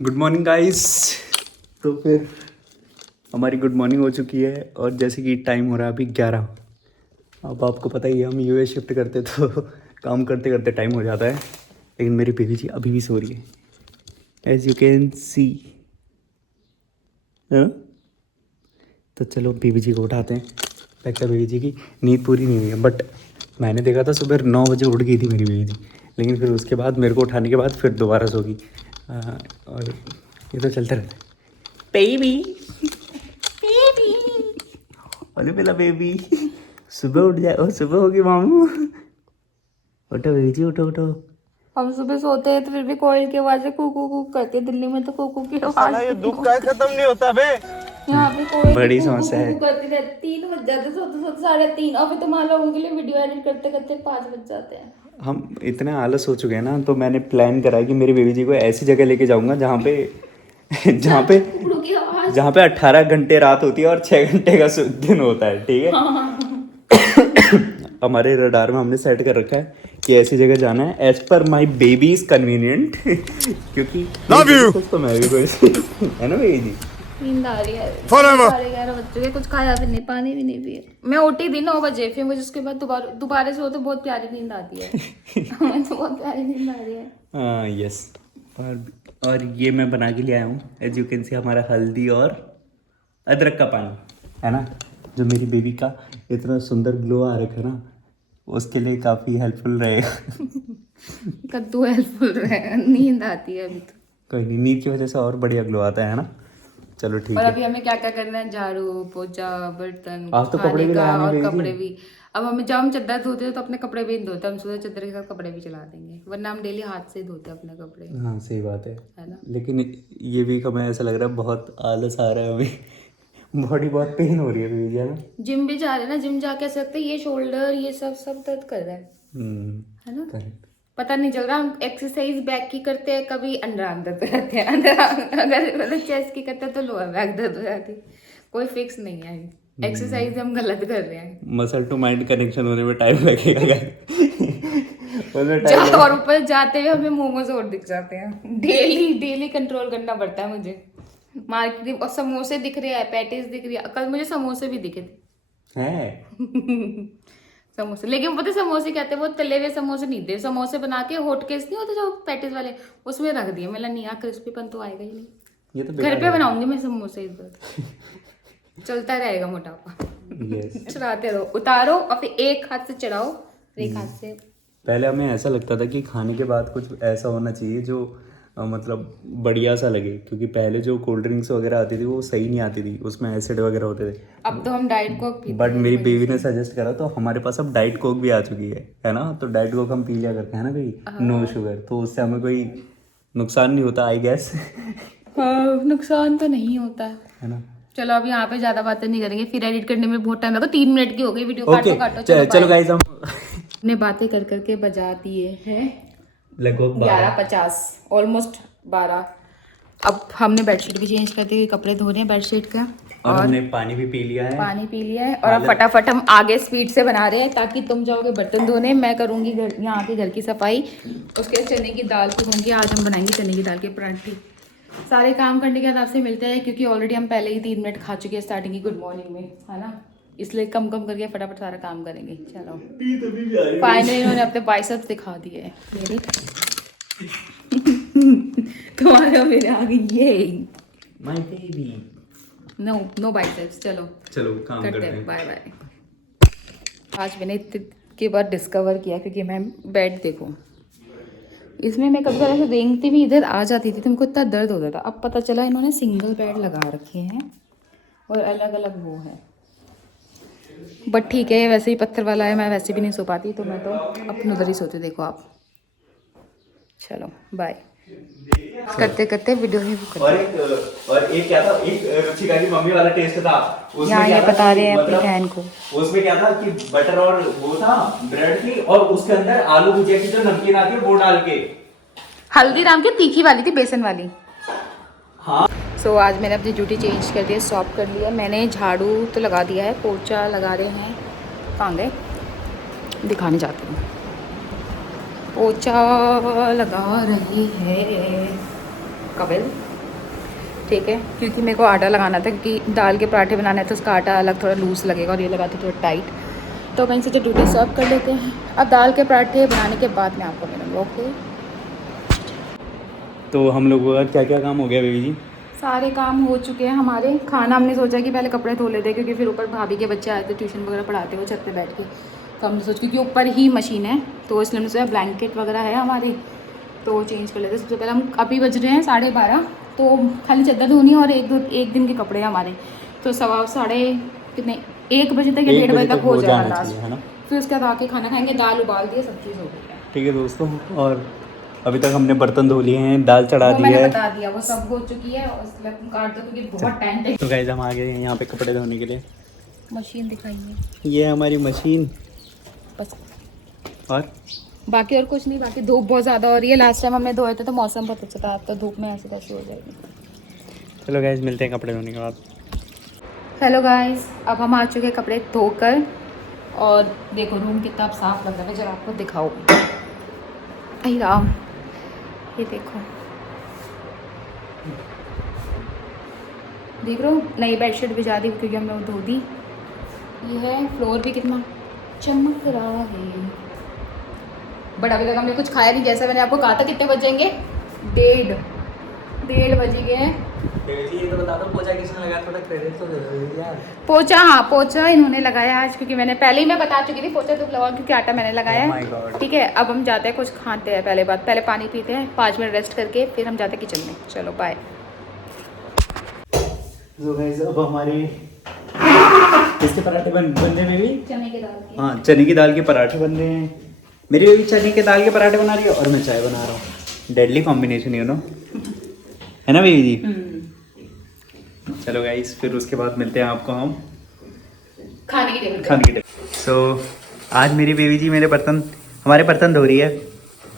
Good morning guys. तो फिर हमारी गुड मॉर्निंग हो चुकी है और जैसे कि टाइम हो रहा है अभी 11। अब आपको पता ही है हम यूएस शिफ्ट करते तो काम करते करते टाइम हो जाता है, लेकिन मेरी बेबी जी अभी भी सो रही है एज यू कैन सी। तो चलो बेबी जी को उठाते हैं। लगता है बेबी जी की नींद पूरी नहीं हुई है, बट मैंने देखा था सुबह 9 बजे उठ गई थी मेरी बेबी जी, लेकिन फिर उसके बाद मेरे को उठाने के बाद फिर दोबारा सो गई। और ये तो चलता रहता है। बेबी बेबी, अरे मेरा बेबी सुबह उठ जाए। ओ सुबह होगी मामू। उठो बेबी जी, उठो उठो। हम सुबह सोते हैं तो फिर भी कोयल की आवाज है कू कू कू करती है। दिल्ली में तो कू कू की आवाज ये दुख का खत्म नहीं होता बे। यहाँ पे कोयल बड़ी कू कू समस्या कू है। कू करती रहती। 3 बज जाते सोते सोते 3:30, और फिर तुम्हारे लोगों के लिए वीडियो एडिट करते करते 5 बज जाते हैं। हम इतने आलस हो चुके हैं ना, तो मैंने प्लान करा है कि मेरी बेबी जी को ऐसी जगह लेके जाऊंगा जहाँ पे जहाँ पे कुकड़ों की आवाज। जहाँ पे 18 घंटे रात होती है और 6 घंटे का दिन होता है। ठीक है। हमारे रडार में हमने सेट कर रखा है कि ऐसी जगह जाना है as per my baby is convenient क्योंकि Love you! कुछ तो मैं भी कोई है ना बेबी जी। नींद आ रही है। Forever! 11:30 बज चुके, कुछ खाया भी नहीं, पानी भी नहीं पिया। मैं उठी थी 9 बजे, फिर मुझे उसके बाद दोबारा से हो तो बहुत प्यारी नींद आती है। मुझे तो बहुत प्यारी नींद आ रही है। हाँ यस। और ये मैं बना के ले आया हूँ एज यू कैन सी, हमारा हल्दी और अदरक का पानी है ना, जो मेरी बेबी का इतना सुंदर ग्लो आ रखा है ना, उसके लिए काफ़ी हेल्पफुल रहेगा। कद्दू हेल्पफुल रहे। नींद आती है अभी तो। कोई नहीं, नींद की वजह से और बढ़िया ग्लो आता है ना। चलो ठीक और है। अभी हमें क्या क्या करना है, झाड़ू पोछा बर्तन आज तो कपड़े खाने भी का लगाने और बेबी कपड़े जी। भी। अब हमें जब हम चादर धोते हैं तो अपने कपड़े भी नहीं धोते, हम सीधे चादर के साथ कपड़े भी चला देंगे, वरना हम डेली हाथ से धोते हैं अपने कपड़े, हाँ सही बात है है ना। लेकिन ये भी हमें ऐसा लग रहा है बहुत आलस आ रहा है हमें। बॉडी बहुत पेन हो रही है बेबी जी, है ना। जिम भी जा रहे हैं ना, जिम जाके ऐसा लगता है ये शोल्डर ये सब दर्द कर रहा है ना। करेक्ट। पता नहीं चल रहा। हम एक्सरसाइज बैक की करते हैं, कभी अंडर आर्म दर्द रहते हैं, अंडर अगर मतलब चेस्ट की करते हैं तो लोअर बैक दर्द हो जाती है। कोई फिक्स नहीं है। एक्सरसाइज हम गलत कर रहे हैं। मसल टू माइंड कनेक्शन होने में टाइम लगेगा और ऊपर जाते हुए हमें मोमोज और दिख जाते हैं। डेली डेली कंट्रोल करना पड़ता है मुझे। मार्केट और समोसे दिख रहे हैं, पैटीज दिख रही है। कल मुझे समोसे भी दिखे थे। है। समोसे, लेकिन पता है समोसे कहते हैं वो तले हुए समोसे नहीं थे। समोसे बना के हॉट केस नहीं होते जो पैटीज वाले, उसमें रख दिए। मतलब नहीं, क्रिस्पीपन तो आएगा ही नहीं। ये तो घर पे बनाऊंगी मैं समोसे इस बार। चलता रहेगा मोटापा। यस। चढ़ाते रहो, उतारो और फिर एक हाथ से चढ़ाओ, एक हाथ से। पहले हमें ऐसा लगता था कि खाने के बाद कुछ ऐसा होना चाहिए जो मतलब बढ़िया सा लगे, क्योंकि पहले जो कोल्ड ड्रिंक्स वगैरह आती थी वो सही नहीं आती थी, उसमें एसिड वगैरह होते थे। अब तो हम डाइट कोक पीते बट हैं। मेरी बेबी ने सजेस्ट करा तो हमारे पास अब डाइट कोक भी आ चुकी है ना। तो डाइट कोक हम पी लिया करते हैं ना बेबी, नो शुगर, तो उससे हमें कोई नुकसान नहीं होता आई गेस। हाँ, नुकसान तो नहीं होता है ना। चलो अब यहाँ पे ज्यादा बातें नहीं करेंगे, फिर एडिट करने में बहुत टाइम लगा। 3 मिनट की हो गई वीडियो। ओके काटो चलो गाइस, हम हमने बातें कर करके बजा दिए हैं लगभग 11:50, ऑलमोस्ट 12। अब हमने बेडशीट भी चेंज कर दी, कपड़े धो रहे हैं बेडशीट का, और हमने पानी भी पी लिया है। पानी पी लिया है। और अब फटाफट हम आगे स्पीड से बना रहे हैं, ताकि तुम जाओगे बर्तन धोने, मैं करूंगी यहाँ के घर की सफाई, उसके चने की दाल भिगोंगी। आज हम बनाएंगे चने की दाल के परांठे। सारे काम करने के बाद आपसे मिलते हैं, क्योंकि ऑलरेडी हम पहले ही 3 मिनट खा चुके हैं स्टार्टिंग की गुड मॉर्निंग में, है ना। इसलिए कम कम करके फटाफट सारा काम करेंगे। चलो फाइनली इन्होंने अपने बाइसेप्स दिखा दिए हैं मेरे। तुम्हारे मेरे आगे ये माय बेबी। No biceps. चलो काम करते करते हैं, हैं। Bye bye. आज मैंने के बाद डिस्कवर किया, क्योंकि मैं बेड देखो, इसमें मैं कभी कभी ऐसे रेंगती भी इधर आ जाती थी तो हमको इतना दर्द होता था। अब पता चला इन्होंने सिंगल बेड लगा रखे हैं और अलग अलग वो है। बट ठीक है, वैसे ही पत्थर वाला है, मैं वैसे भी नहीं सो पाती, तो मैं तो अपने उधर ही सोती। देखो आप। चलो बाय। करते करते वीडियो ही और एक क्या था, एक रुचिका की मम्मी वाला टेस्ट था। उसमें यहाँ क्या ये था बता कि रहे हैं अपनी मतलब बहन को। उसमें क्या था कि बटर और वो था ब्रेड थी, और उसके अंदर आलू भुजिया की जो नमकीन आती है वो डाल के। हल्दीराम की तीखी वाली थी, बेसन वाली। हाँ। सो आज मैंने अपनी ड्यूटी चेंज कर दी, स्टॉप कर लिया। मैंने झाड़ू तो लगा दिया है, पोछा लगा रहे हैं। कहाँ गए, दिखाने जाती हूँ। पोछा लगा रही है कपिल। ठीक है, क्योंकि मेरे को आटा लगाना था, क्योंकि दाल के पराठे बनाने हैं तो उसका आटा अलग थोड़ा लूज़ लगेगा और ये लगाते थोड़ा टाइट। तो मैं इनसे ड्यूटी सर्व कर लेते हैं। अब दाल के पराठे बनाने के बाद मैं आपको मिलूँगी। ओके, तो हम लोगों का क्या क्या काम हो गया बेबी जी? सारे काम हो चुके हैं हमारे। खाना हमने सोचा कि पहले कपड़े धो लेते, क्योंकि फिर ऊपर भाभी के बच्चे आए थे ट्यूशन वगैरह पढ़ाते हुए छत पे बैठ के। तो हमने सोचा, क्योंकि ऊपर ही मशीन है तो इसलिए हमने सोचा ब्लैंकेट वगैरह है हमारे तो चेंज कर लेते। सबसे पहले हम अभी बज रहे हैं 12:30, तो खाली चादर धोनी है और एक दिन के कपड़े हैं हमारे। तो सवा साढ़े कितने 1 बजे तक या 1:30 बजे तक हो जाएगा लास्ट, है ना? फिर उसके बाद आके खाना खाएंगे। दाल उबाल दिए, सब चीज़ हो गई है। ठीक है दोस्तों, और अभी तक हमने बर्तन धो लिए हैं, दाल चढ़ा वो दी मैंने है। बता दिया, वो सब हो चुकी है। और इसलिए काट दो क्योंकि बहुत टाइम टेक। तो गाइस हम आ गए हैं यहाँ पे कपड़े धोने के लिए। मशीन दिखाइए ये है हमारी मशीन। बस, और बाकी और कुछ नहीं। बाकी धूप बहुत ज़्यादा हो रही है। लास्ट टाइम हमने धोए थे तो मौसम बहुत अच्छा था, अब तो धूप में ऐसे कैसे हो जाएगी। चलो गाइस मिलते हैं कपड़े धोने के बाद। हेलो गाइस, अब हम आ चुके हैं कपड़े धोकर, और देखो रूम कितना अब साफ लग रहा है। जरा आपको दिखाओ, अरे राम, ये देखो, देख रहे हो, नई बेडशीट बिछा दी क्योंकि हमने वो धो दी। ये है, फ्लोर भी कितना चमक रहा है। बट अभी तक हमने कुछ खाया नहीं। जैसा मैंने आपको कहा था कितने बजेंगे, 1:30 बज गए हैं। ये तो बता दो पोछा किसने लगाया, थोड़ा क्रेडिट तो दे दो यार। पोछा, हाँ पोछा इन्होंने लगाया आज, क्योंकि मैंने पहले ही मैं बता चुकी थी पोछा तुम लगाओ, क्योंकि आटा मैंने लगाया Oh my है। God. ठीक है, अब हम जाते हैं कुछ खाते हैं। पहले पानी पीते हैं, 5 मिनट रेस्ट करके फिर हम जाते हैं किचन में। चलो बाय। तो गाइस अब हमारे इसके पराठे बन रहे हैं बेबी। चने की दाल की। हाँ, चने की दाल के पराठे बन रहे हैं। मेरी बेबी चने के दाल के पराठे बना रही है और मैं चाय बना रहा हूँ। डेडली कॉम्बिनेशन यू नो, है ना बेबी जी? चलो गाइस, फिर उसके बाद मिलते हैं आपको हम खाने की टेबल। खाने के लिए। सो आज मेरी बेबी जी हमारे बर्तन धो रही है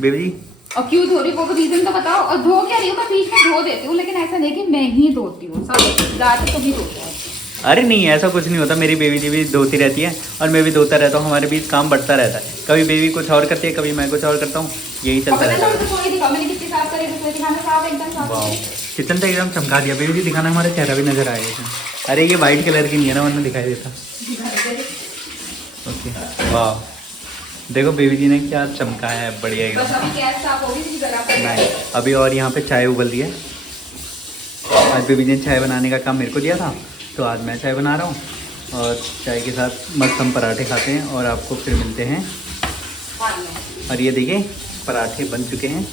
बेबी जी। और क्यों धो रही, वो रीजन तो बताओ। और धो क्या रही हूँ, मैं बीच में धो देती हूँ, लेकिन ऐसा नहीं कि मैं ही धोती हूँ, सब ज़्यादातर तो भी धोता है। अरे नहीं, ऐसा कुछ नहीं होता। मेरी बेबी जी भी धोती रहती है और मैं भी धोता रहता हूँ। हमारे बीच काम बढ़ता रहता है। कभी बेबी कुछ और करती है, कभी मैं कुछ और करता हूँ, यही चलता रहता है। किचन तो एकदम चमका दिया बेबी जी, दिखाना हमारा चेहरा भी नजर आएगा इसमें। अरे ये वाइट कलर की नहीं है ना, वरना दिखाई देता। ओके, वाह, देखो बेबी जी ने क्या चमकाया है, बढ़िया एकदम। नहीं, अभी और यहाँ पे चाय उबल रही है। आज बेबी जी ने चाय बनाने का काम मेरे को दिया था, तो आज मैं चाय बना रहा हूँ। और चाय के साथ मस्त हम पराठे खाते हैं और आपको फिर मिलते हैं। और ये देखिए पराठे बन चुके हैं,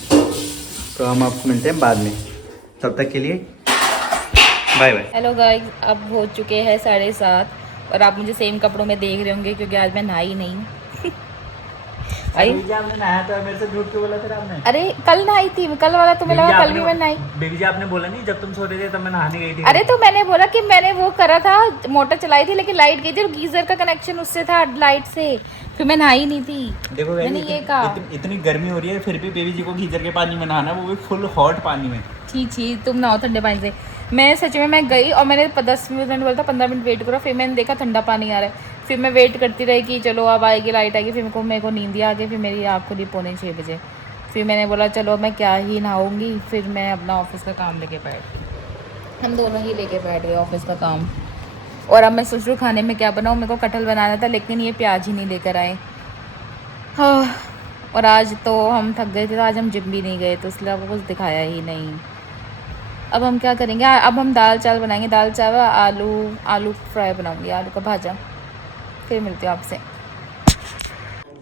तो हम आपको मिलते हैं बाद में। तब तक के लिए बाय बाय। हेलो गाइस, अब हो चुके हैं 7:30 और आप मुझे सेम कपड़ों में देख रहे होंगे क्योंकि आज मैं नहाई नहीं। आपने नहाया था, मेरे से झूठ क्यों बोला था आपने? अरे कल नहाई थी, कल वाला तुम्हें लगा कल भी मैं नहाई। बेबी जी आपने बोला नहीं, जब तुम सो रहे थे तब मैं नहाने गई थी। अरे तो मैंने बोला कि मैंने वो करा था, मोटर चलाई थी लेकिन लाइट गई थी और गीजर का कनेक्शन उससे था लाइट से, फिर मैं नहाई नहीं थी। देखो मैंने ये कहा। इतनी गर्मी हो रही है फिर भी बेबी जी को गीजर के पानी में नहाना, वो भी फुल हॉट पानी में। छी तुम नहाओ ठंडे पानी से। मैं सच में मैं गई और मैंने 10 मिनट बोला था 15 मिनट वेट करो, फिर मैंने देखा ठंडा पानी आ रहा है, फिर मैं वेट करती रही कि चलो अब आएगी लाइट आएगी, फिर मेरे को नींद आ गई, फिर मेरी आँख खुली 5:45 बजे। फिर मैंने बोला चलो मैं क्या ही नहाऊंगी, फिर मैं अपना ऑफिस का काम लेके बैठ गई। हम दोनों ही लेके बैठ गए ऑफिस का काम। और अब मैं सोच रही हूँ खाने में क्या बनाऊँ। मेरे को कटहल बनाना था लेकिन ये प्याज ही नहीं लेकर आए। हाँ, और आज तो हम थक गए थे, तो आज हम जिम भी नहीं गए, तो इसलिए आपको कुछ दिखाया ही नहीं। अब हम क्या करेंगे, अब हम दाल चावल बनाएंगे, दाल चावल आलू फ्राई बनाऊंगी, आलू का भाजा। फिर मिलती हूँ आपसे।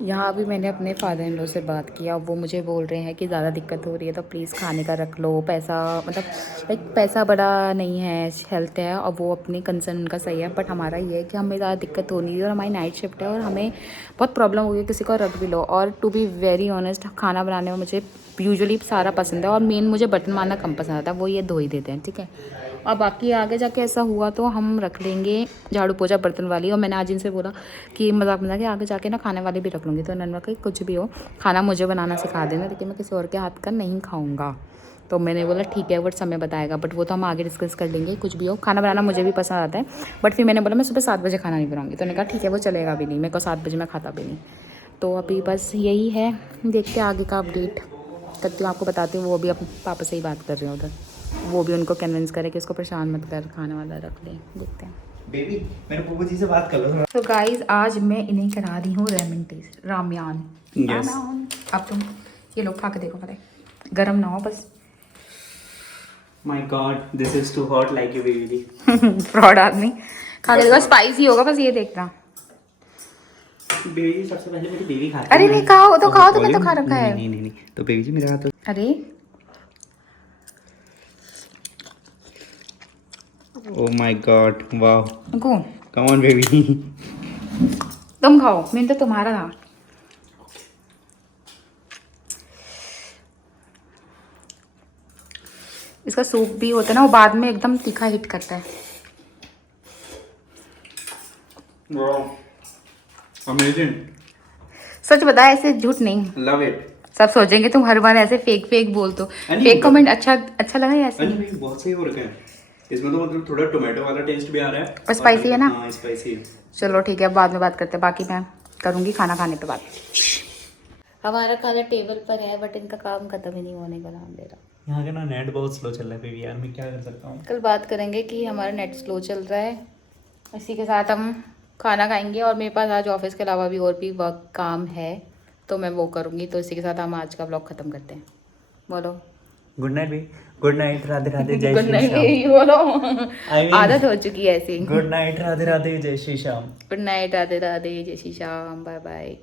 यहाँ अभी मैंने अपने फादर इन लॉ से बात किया, वो मुझे बोल रहे हैं कि ज़्यादा दिक्कत हो रही है तो प्लीज़ खाने का रख लो, पैसा मतलब लाइक पैसा बड़ा नहीं है, हेल्थ है, और वो अपनी कंसर्न उनका सही है। बट हमारा ये है कि हमें ज़्यादा दिक्कत हो नहीं रही और हमारी नाइट शिफ्ट है और हमें बहुत प्रॉब्लम हो गई, किसी को रख भी लो। और टू बी वेरी ऑनेस्ट, खाना बनाने में मुझे यूजुअली सारा पसंद है और मेन मुझे बटन मारना कम पसंद आता है, वो ये धो ही देते हैं, ठीक है। और बाकी आगे जाके ऐसा हुआ तो हम रख लेंगे झाड़ू पोछा बर्तन वाली। और मैंने आज इनसे बोला कि मजाक के आगे जाके ना खाने वाली भी रख लूँगी, तो उन्होंने कहा कुछ भी हो खाना मुझे बनाना सिखा देना, लेकिन मैं किसी और के हाथ का नहीं खाऊंगा। तो मैंने बोला ठीक है, बट समय बताएगा, बट वो तो हम आगे डिस्कस कर लेंगे। कुछ भी हो, खाना बनाना मुझे भी पसंद आता है, बट फिर मैंने बोला मैं सुबह 7 बजे खाना नहीं बनाऊँगी, तो उन्होंने कहा ठीक है वो चलेगा भी नहीं, मेरे को 7 बजे मैं खाता भी नहीं। तो अभी बस यही है, देखते आगे का अपडेट। करती हूँ, आपको बताती हूँ। वो भी अपने पापा से ही बात कर रहे हैं उधर, वो भी उनको कन्विंस करे कि उसको परेशान मत कर, खाने वाला रख ले। देखते हैं। बेबी मेरे बुबू जी से बात कर लो। तो गाइस आज मैं इन्हें करा रही हूँ रेमन टी, रामयान। Yes. अब तुम ये लोग खा के देखो, पता है गर्म ना हो बस। My god this is too hot like you baby जी। फ्रॉड आदमी। खा के देखो, स्पाइसी होगा बस, ये देखना। बेबी जी सबसे पहले मेरी बेबी खाती अरे है। नहीं खाओ तो खाओ, तुमने तो खा रखा है। नहीं नहीं नहीं तो बेबी जी मेरे हाथ। अरे ओ माय गॉड वाओ। कौन? Come on baby. तुम खाओ, मैंने तो तुम्हारा था। इसका सूप भी होता है ना, वो बाद में एकदम तीखा हिट करता है। Wow amazing. सच बता, ऐसे झूठ नहीं। Love it. सब सोचेंगे तुम हर बार ऐसे फेक फेक बोलते हो। नहीं, फेक कमेंट अच्छा लगा या ऐसे? अरे बहुत सही हो रखा है इसमें तो, मतलब थोड़ा टोमेटो वाला टेस्ट भी आ रहा है और स्पाइसी है ना? हाँ स्पाइसी है। चलो ठीक है, बाद में बात करते हैं, बाकी मैं करूँगी खाना खाने पे बात। हमारा खाना टेबल पर है, बट इनका काम खत्म ही नहीं होने का नाम ले रहा। यहाँ का ना नेट बहुत स्लो चल रहा है बेबी यार, मैं क्या कर सकता हूँ। कल बात करेंगे कि हमारा नेट स्लो चल रहा है। इसी के साथ हम खाना खाएंगे, और मेरे पास आज ऑफिस के अलावा भी और भी वर्क काम है, तो मैं वो करूँगी। तो इसी के साथ हम आज का ब्लॉग ख़त्म करते हैं। बोलो गुड नाइट भी। गुड नाइट राधे राधे जय गुड श्री नाइट। श्याम। बोलो आदत हो चुकी है ऐसी। गुड नाइट राधे राधे जय श्री श्याम। गुड नाइट, राधे राधे, जय श्री श्याम, बाय बाय।